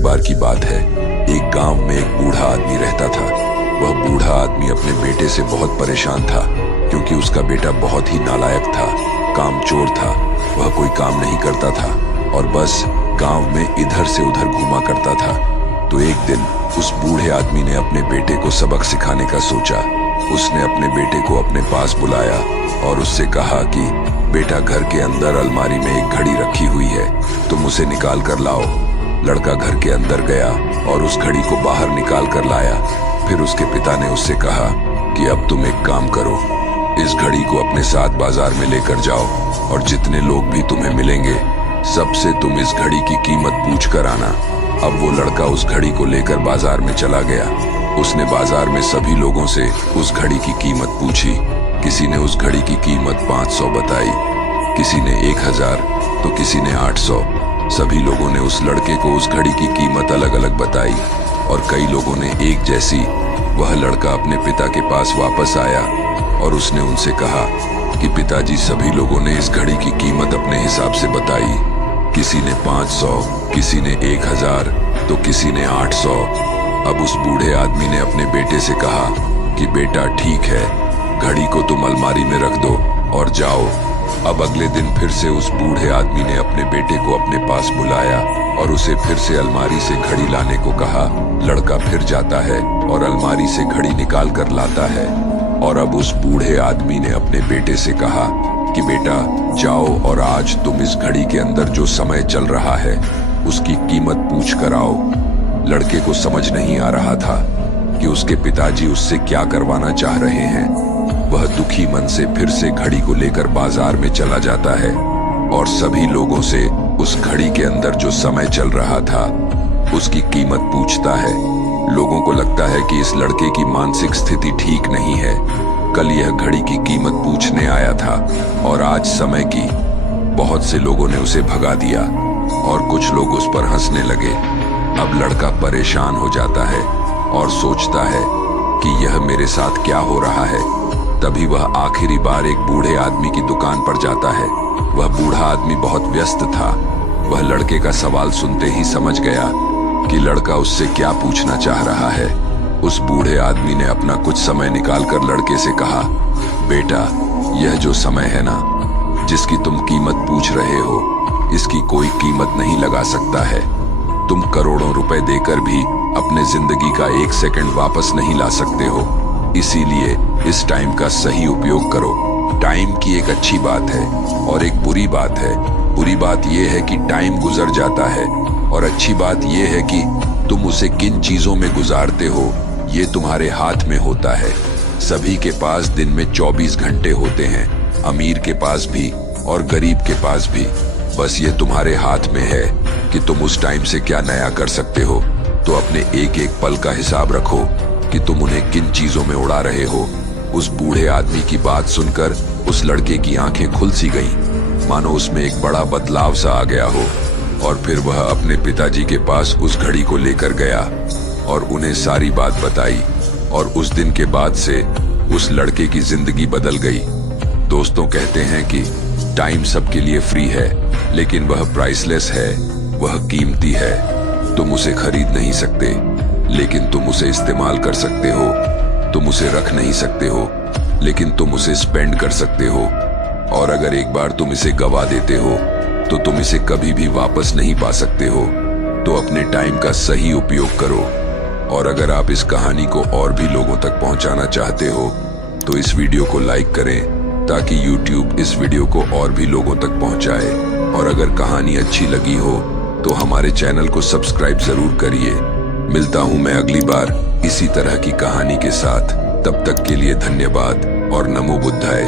एक बार की बात है। एक गांव में एक बूढ़ा आदमी रहता था। वह बूढ़ा आदमी अपने बेटे से बहुत परेशान था, क्योंकि उसका बेटा बहुत ही नालायक था, कामचोर था। वह कोई काम नहीं करता था और बस गांव में इधर से उधर घूमा करता था। तो एक दिन उस बूढ़े आदमी ने अपने बेटे को सबक सिखाने का सोचा। उसने अपने बेटे को अपने पास बुलाया और उससे कहा कि बेटा, घर के अंदर अलमारी में एक घड़ी रखी हुई है, तुम उसे निकाल कर लाओ। लड़का घर के अंदर गया और उस घड़ी को बाहर निकाल कर लाया। फिर उसके पिता ने उससे कहा कि अब तुम एक काम करो, इस घड़ी को अपने साथ बाजार में लेकर जाओ और जितने लोग भी तुम्हें मिलेंगे सबसे तुम इस घड़ी की कीमत पूछ कर आना। अब वो लड़का उस घड़ी को लेकर बाजार में चला गया। उसने बाजार में सभी लोगों से उस घड़ी की कीमत पूछी। किसी ने उस घड़ी की कीमत 500 बताई, किसी ने 1000, तो किसी ने 800। सभी लोगों ने उस लड़के को उस घड़ी की कीमत अलग अलग बताई और कई लोगों ने एक जैसी। वह लड़का अपने पिता के पास वापस आया और उसने उनसे कहा कि पिताजी, सभी लोगों ने इस घड़ी की कीमत अपने हिसाब से बताई। किसी ने 500, किसी ने 1000, तो किसी ने 800। अब उस बूढ़े आदमी ने अपने बेटे से कहा कि बेटा, ठीक है, घड़ी को तुम अलमारी में रख दो और जाओ। अब अगले दिन फिर से उस बूढ़े आदमी ने अपने बेटे को अपने पास बुलाया और उसे फिर से अलमारी से घड़ी लाने को कहा। लड़का फिर जाता है और अलमारी से घड़ी निकाल कर लाता है। और अब उस बूढ़े आदमी ने अपने बेटे से कहा कि बेटा, जाओ और आज तुम इस घड़ी के अंदर जो समय चल रहा है उसकी कीमत पूछ कर आओ। लड़के को समझ नहीं आ रहा था कि उसके पिताजी उससे क्या करवाना चाह रहे हैं। वह दुखी मन से फिर से घड़ी को लेकर बाजार में चला जाता है और सभी लोगों से उस घड़ी के अंदर जो समय चल रहा था उसकी कीमत पूछता है। लोगों को लगता है कि इस लड़के की मानसिक स्थिति ठीक नहीं है। कल यह घड़ी की कीमत पूछने आया था और आज समय की। बहुत से लोगों ने उसे भगा दिया और कुछ लोग उस पर हंसने लगे। अब लड़का परेशान हो जाता है और सोचता है कि यह मेरे साथ क्या हो रहा है। तभी वह आखिरी बार एक बूढ़े आदमी की दुकान पर जाता है। वह बूढ़ा आदमी बहुत व्यस्त था। वह लड़के का सवाल सुनते ही समझ गया कि लड़का उससे क्या पूछना चाह रहा है। उस बूढ़े आदमी ने अपना कुछ समय निकालकर लड़के से कहा, बेटा, यह जो समय है ना, जिसकी तुम कीमत पूछ रहे हो, इसकी कोई कीमत नहीं लगा सकता है। तुम करोड़ों रुपए देकर भी अपने जिंदगी का 1 सेकंड वापस नहीं ला सकते हो। इसीलिए इस टाइम का सही उपयोग करो। टाइम की एक अच्छी बात है और एक बुरी बात है। बुरी बात यह है कि टाइम गुजर जाता है और अच्छी बात यह है कि तुम उसे किन चीजों में गुजारते हो ये तुम्हारे हाथ में होता है। सभी के पास दिन में 24 घंटे होते हैं, अमीर के पास भी और गरीब के पास भी। बस ये तुम्हारे हाथ में है कि तुम उस टाइम से क्या नया कर सकते हो। तो अपने एक एक पल का हिसाब रखो कि तुम उन्हें किन चीजों में उड़ा रहे हो। उस बूढ़े आदमी की बात सुनकर उस लड़के की आंखें खुल सी गईं, मानो उसमें एक बड़ा बदलाव सा आ गया हो। और फिर वह अपने पिताजी के पास उस घड़ी को लेकर गया और उन्हें सारी बात बताई। और उस दिन के बाद से उस लड़के की जिंदगी बदल गई। दोस्तों कहते हैं कि टाइम सबके लिए फ्री है, लेकिन वह प्राइसलेस है, वह कीमती है। तुम उसे खरीद नहीं सकते, लेकिन तुम उसे इस्तेमाल कर सकते हो। तुम उसे रख नहीं सकते हो, लेकिन तुम उसे स्पेंड कर सकते हो। और अगर एक बार तुम इसे गवा देते हो तो तुम इसे कभी भी वापस नहीं पा सकते हो। तो अपने टाइम का सही उपयोग करो। और अगर आप इस कहानी को और भी लोगों तक पहुंचाना चाहते हो तो इस वीडियो को लाइक करें ताकि YouTube इस वीडियो को और भी लोगों तक पहुंचाए। और अगर कहानी अच्छी लगी हो तो हमारे चैनल को सब्सक्राइब जरूर करिए। मिलता हूं मैं अगली बार इसी तरह की कहानी के साथ। तब तक के लिए धन्यवाद और नमो बुद्धाय।